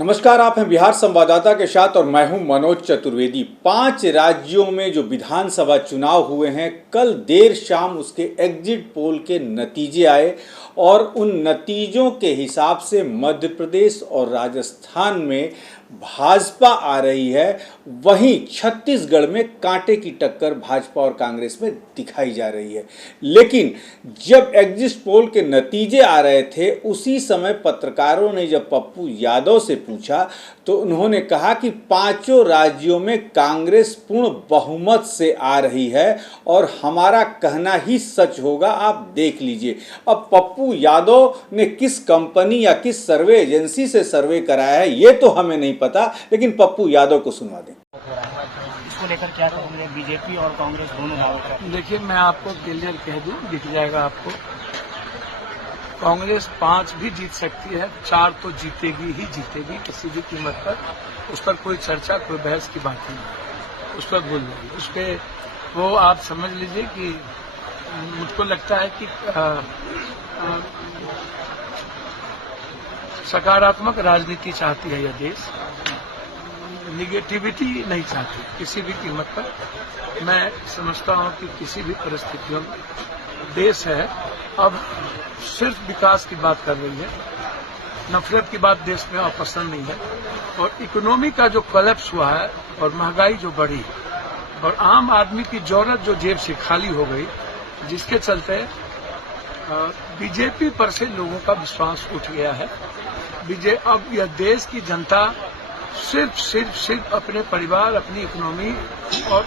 नमस्कार, आप हैं बिहार संवाददाता के साथ और मैं हूं मनोज चतुर्वेदी। 5 राज्यों में जो विधानसभा चुनाव हुए हैं, कल देर शाम उसके एग्जिट पोल के नतीजे आए और उन नतीजों के हिसाब से मध्य प्रदेश और राजस्थान में भाजपा आ रही है। वहीं छत्तीसगढ़ में कांटे की टक्कर भाजपा और कांग्रेस में दिखाई जा रही है। लेकिन जब एग्जिट पोल के नतीजे आ रहे थे, उसी समय पत्रकारों ने जब पप्पू यादव से पूछा तो उन्होंने कहा कि 5 राज्यों में कांग्रेस पूर्ण बहुमत से आ रही है और हमारा कहना ही सच होगा, आप देख लीजिए। अब पप्पू यादव ने किस कंपनी या किस सर्वे एजेंसी से सर्वे कराया है ये तो हमें नहीं पता, लेकिन पप्पू यादव को सुनवा दें। इसको लेकर क्या कहोगे, बीजेपी और कांग्रेस दोनों? देखिए, मैं आपको क्लियर कह दूं, दिख जाएगा आपको। कांग्रेस 5 भी जीत सकती है, 4 तो जीतेगी ही जीतेगी किसी भी कीमत पर। उस पर कोई चर्चा, कोई बहस की बात ही नहीं। उस पर बोल रही, उस पर वो आप समझ लीजिए कि मुझको लगता है कि सकारात्मक राजनीति चाहती है यह देश, निगेटिविटी नहीं चाहती किसी भी कीमत पर। मैं समझता हूं कि किसी भी परिस्थितियों में देश है अब सिर्फ विकास की बात कर रही है, नफरत की बात देश में अब पसंद नहीं है। और इकोनॉमी का जो कोलैप्स हुआ है और महंगाई जो बढ़ी और आम आदमी की जरूरत जो जेब से खाली हो गई, जिसके चलते बीजेपी पर से लोगों का विश्वास उठ गया है। अब यह देश की जनता सिर्फ अपने परिवार, अपनी इकोनॉमी और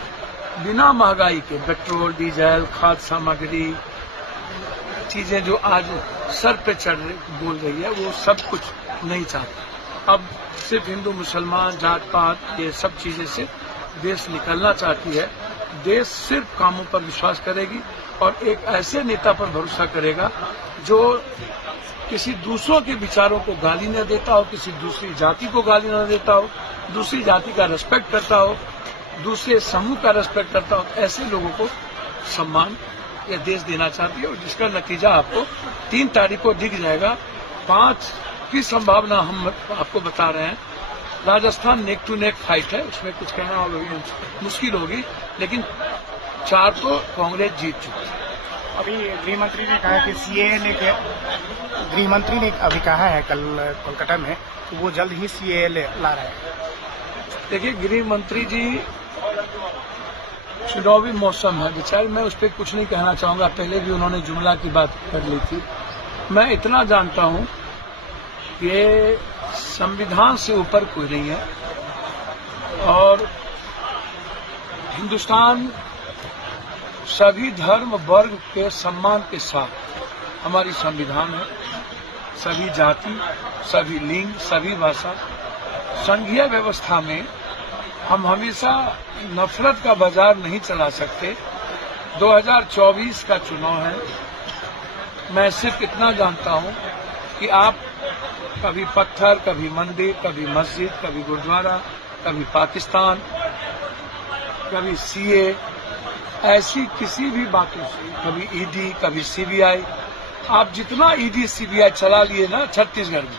बिना महंगाई के पेट्रोल, डीजल, खाद्य सामग्री चीजें जो आज सर पे चढ़ बोल रही है, वो सब कुछ नहीं चाहती। अब सिर्फ हिंदू मुसलमान जात पात ये सब चीजें से देश निकलना चाहती है। देश सिर्फ कामों पर विश्वास करेगी और एक ऐसे नेता पर भरोसा करेगा जो किसी दूसरों के विचारों को गाली न देता हो, किसी दूसरी जाति को गाली न देता हो, दूसरी जाति का रेस्पेक्ट करता हो, दूसरे समूह का रेस्पेक्ट करता हो। ऐसे लोगों को सम्मान यह देश देना चाहती है और जिसका नतीजा आपको 3 तारीख को दिख जाएगा। 5 की संभावना हम आपको बता रहे हैं। Rajasthan neck to neck fight है, उसमें कुछ कहना मुश्किल होगी, लेकिन 4 तो कांग्रेस जीत चुकी है। अभी गृहमंत्री ने कहा कि गृहमंत्री ने अभी कहा है कल कोलकाता में कि वो जल्द ही सीएए ला रहे हैं। देखिए, गृह मंत्री जी, चुनावी मौसम है बेचारे, मैं उस पर कुछ नहीं कहना चाहूंगा। पहले भी उन्होंने जुमला की बात कर ली थी। मैं इतना जानता हूं कि संविधान से ऊपर कोई नहीं है और हिंदुस्तान सभी धर्म वर्ग के सम्मान के साथ हमारी संविधान है। सभी जाति, सभी लिंग, सभी भाषा, संघीय व्यवस्था में हम हमेशा नफरत का बाजार नहीं चला सकते। 2024 का चुनाव है। मैं सिर्फ इतना जानता हूं कि आप कभी पत्थर, कभी मंदिर, कभी मस्जिद, कभी गुरुद्वारा, कभी पाकिस्तान, कभी सीए, ऐसी किसी भी बातों से, कभी ईडी, कभी सीबीआई, आप जितना ईडी सीबीआई चला लिए ना छत्तीसगढ़ में,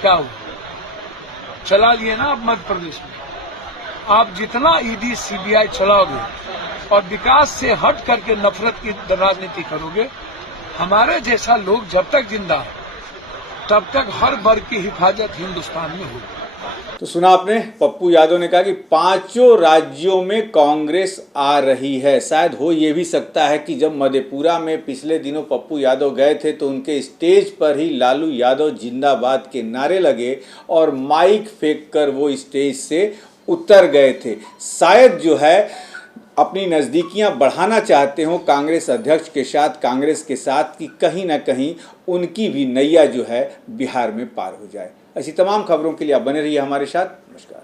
क्या हुआ? चला लिए ना आप मध्य प्रदेश में। आप जितना ईडी सीबीआई चलाओगे और विकास से हट करके नफरत की राजनीति करोगे, हमारे जैसा लोग जब तक जिंदा है तब तक हर वर्ग की हिफाजत हिंदुस्तान में होगी। तो सुना आपने, पप्पू यादव ने कहा कि 5 राज्यों में कांग्रेस आ रही है। शायद हो ये भी सकता है कि जब मधेपुरा में पिछले दिनों पप्पू यादव गए थे तो उनके स्टेज पर ही लालू यादव जिंदाबाद के नारे लगे और माइक फेंक कर वो स्टेज से उतर गए थे। शायद जो है अपनी नज़दीकियां बढ़ाना चाहते हो कांग्रेस अध्यक्ष के साथ, कांग्रेस के साथ, कि कहीं ना कहीं उनकी भी नैया जो है बिहार में पार हो जाए। ऐसी तमाम खबरों के लिए आप बने रहिए हमारे साथ। नमस्कार।